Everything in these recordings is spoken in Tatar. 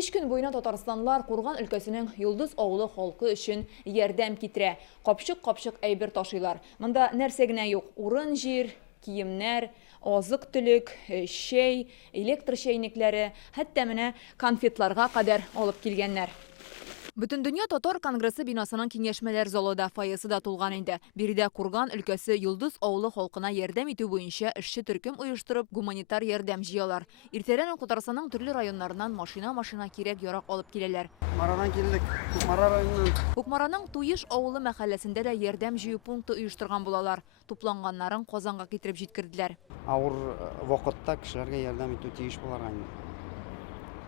3 gün boyuna Татарстанлар Курган өлкәсенең Йолдыз авылы халкы өчен ярдәм китерә. Капчык-капчык әйбер ташыйлар. Монда нәрсә генә юк: урын, җир, киемнәр, азык-төлек, чәй, электр чәйнекләре, хәтта менә конфетларга кадәр алып килгәннәр. Бүтін дөнья татар конгрессы бинасының киңәшмәләр залында фойесі да тулган инде. Биредә Курган өлкәсе Йолдыз авылы халкына ярдәм итү буенча эшче төркем оештырып, гуманитар ярдәм җыялар. Иртәдән үк Татарстанның төрле районнарыннан машина кирәк-ярак алып киләләр. Марадан килдек, Кукмара районынан. Кукмараның Туеш авылы мәхәлләсендә дә ярдәм җыю пункты оештырган булалар. Тупланганнарын Казанга китереп җиткерделәр. Авыр вакытта кешеләргә ярдәм итү тиеш буларга.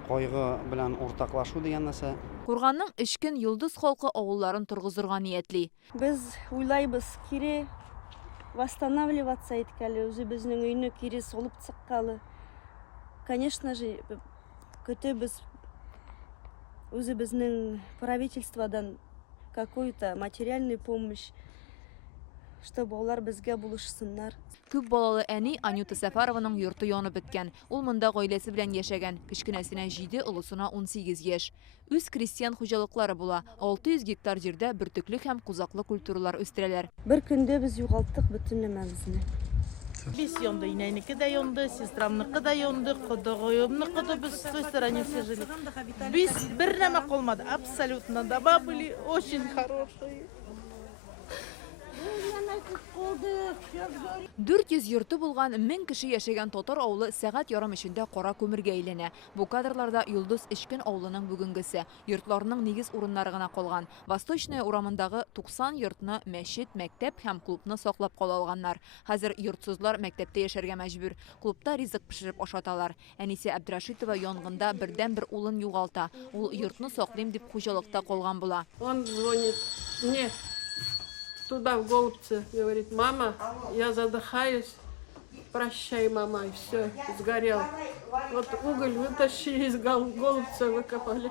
Кайгы белән уртаклашу дигән нәрсә. Курганның 3 көн Йолдыз халкы авылларын торгызырга ниятли. Без уйлайбыз, кире восстанавливаться иткәле, үзебезнең өйне кире солып чыккалы. Конечно же, көтәбез үзебезнең правительстводан какой-то материальный помощь, чтобы олар безгә булышсыннар. Күп балалы әни Анюта Сәфарованың йорты янып беткән. Ул монда гаиләсе белән яшәгән. Кечкенәсенә 7, олысына 18 яшь. Үз крестьян хуҗалыклары була. 600 гектар җирдә бөртекле һәм кузаклы культуралар үстерәләр. Бер көндә без югалттык бөтенләмәбезне. Biz yandı, inayınki de yandı, sistramnıkı da yandı, kudağıyımnıkı da biz с той стороны все жили. Biz bir nema olmadı, абсолютно. Дома были очень хорошие. 400 йорты булган 1000 кеше яшәгән татар авылы сәгать ярым эчендә кара күмергә әйләнә. Бу кадрларда Йолдыз Эчкин авылының бүгенгесе. Йортларның нигез урыннары гына калган. Восточная урамындагы 90 йортны мәчет, мәктәп һәм клубны саклап кала алганнар. Хәзер йортсызлар мәктәптә яшәргә мәҗбүр. Клубта ризык пешереп ашаталар. Әнисе Абдрашитова янгында бердән-бер улын югалта. Ул йортны саклыйм дип хуҗалыкта калган була. Он звонит мне туда, в Голубцы, говорит: мама, я задыхаюсь, прощай, мама, и все, сгорел. Вот уголь вытащили из Голубца, выкопали.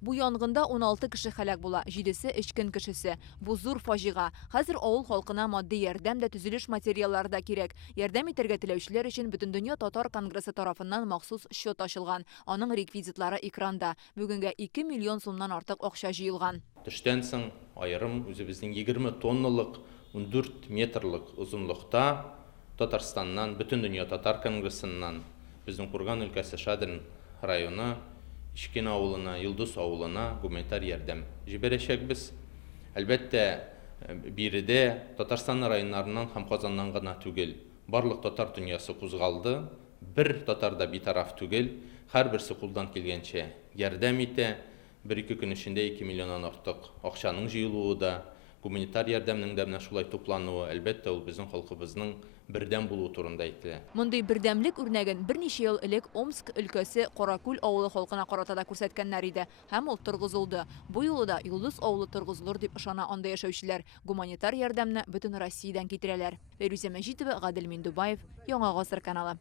Бу янгында 16 кеше һәлак була, 7-се эчкин кешесе. Бу зур фаҗига. Хәзер авыл халкына матди ярдәм дә, төзелеш материаллары да кирәк. Ярдәм итәргә теләүчеләр өчен Бүтән дөнья татар конгрессы тарафыннан махсус счет ачылган. Аның реквизитлары экранда. Бүгенгә 2 миллион сумнан артык акча җыелган. Төштән соң айрым үзебезнең 20 тонналык 14 метрлык узунлыкта Татарстаннан, Бүтән дөнья татар конгрессыннан безнең Курган өлкәсе Шадырн районы Эчкин авылына, Йолдыз авылына гуманитар ярдәм җибәрәчәкбез. Әлбәттә, биредә Татарстан районнарыннан һәм Казаннан гына түгел, барлык татар дөньясы кузгалды. Бер татар да битараф түгел, һәрберсе кулдан килгәнчә ярдәм итә. 1-2 көн эчендә 2 миллионнан артык акчаның җыелуы да, гуманитар ярдәмнең дә менә шулай туплануы, әлбәттә, ул безнең халкыбызның бердәм булуы турында әйтелә. Мондый бердәмлек үрнәген берничә ел элек Омск өлкәсе Каракүл авылы халкына карата да күрсәткәннәр иде, һәм ул торгызылды. Бу юлы да Йолдыз авылы торгызылыр дип ышана анда яшәүчеләр. Гуманитар ярдәмне бөтен Россиядән китерәләр. Фәрүзә Мәҗитова, Гадел Миндубаев, Яңа гасыр каналы.